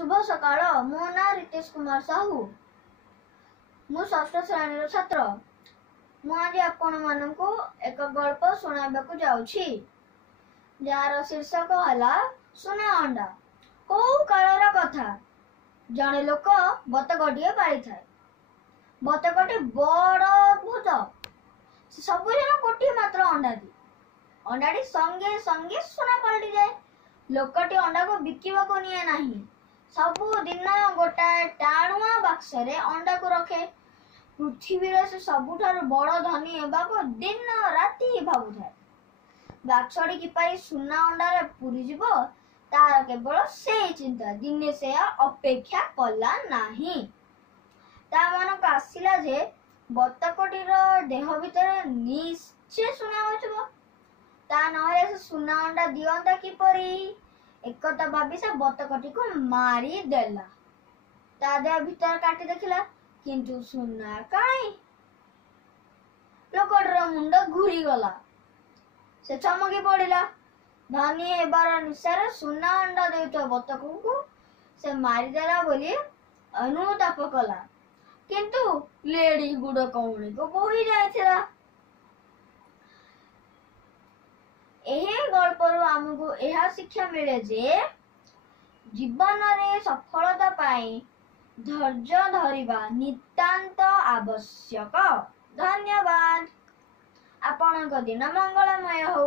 शुभ सकाळ। मो ना रितेश कुमार साहू। मु षष्ठ श्रेणी छात्र। मु आज आपण मानक एक गल्प सुनाइबाकु जाउछि जार शीर्षक हला सुना अंडा। को कालर कथा जने लोक बतकटिए पाली थाए। बतकटी बड़ अद्भुत। सबुजन गोटे मात्र अंडा दी। अंडाटी संगे संगे सुना पलटि जाए। लोकटी अंडा को बिकिबा को निये नाही। सबु दिन गोटाए टाणुआ बाक्सरे अंडा को रखे। पृथ्वी से सबुठारु बड़ धनी हेबाको दिन राति भाबुथाए। बाक्सटी किपरि सुना अंडारे पूरी जिवो तार केवल से चिंता। दिने से अपेक्षा कला नाही। ता मनक आसिला जे बतकटीर देह भितर निश्चय सुना होइछबो। ता नहले से सुना अंडा दियंता किपरि एकता भाबी से बतकटी को मारी देला। ता देह भीतर काटी देखिला किंतु सुना काई। लोकटर मुंड घूरी गला। से चमकी पड़िला। धनी हेबार निशारे सुना अंडा देउतो बतक को से मारी देला बोली अनुताप कला। किंतु लेडी गुड़ कौणी को बोही जाइथिला। एहे गल्परु आमको एहा शिक्षा मिले जे जीवन रे सफलता पाई धैर्य धरिबा नितांत आवश्यक। धन्यवाद। आपनक दिन मंगलमय हो।